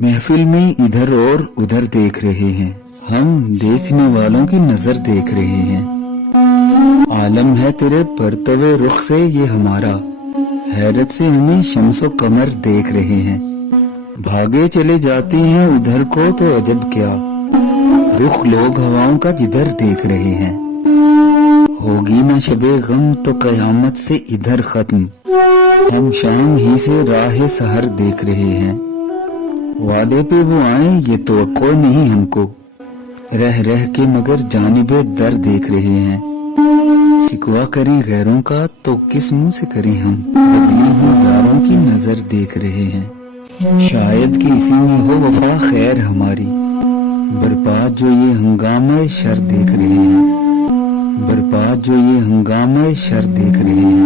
महफिल में इधर और उधर देख रहे हैं, हम देखने वालों की नजर देख रहे हैं। आलम है तेरे परतवे रुख से ये हमारा, हैरत से हमें शम्सो कमर देख रहे हैं। भागे चले जाते हैं उधर को तो अजब क्या, रुख लोग हवाओं का जिधर देख रहे हैं। होगी ना शबे गम तो कयामत से इधर खत्म, हम शाम ही से राह सहर देख रहे हैं। वादे पे वो आए ये तवक्को नहीं हमको, रह रह के मगर जानिबे दर देख रहे हैं। शिकवा करें गैरों का तो किस मुंह से करें हम, बदली हुई यारों की नजर देख रहे हैं। शायद कि इसी में हो वफा खैर हमारी, बर्बाद जो ये हंगामा शर देख रहे हैं, बर्बाद जो ये हंगामा शर देख रहे हैं।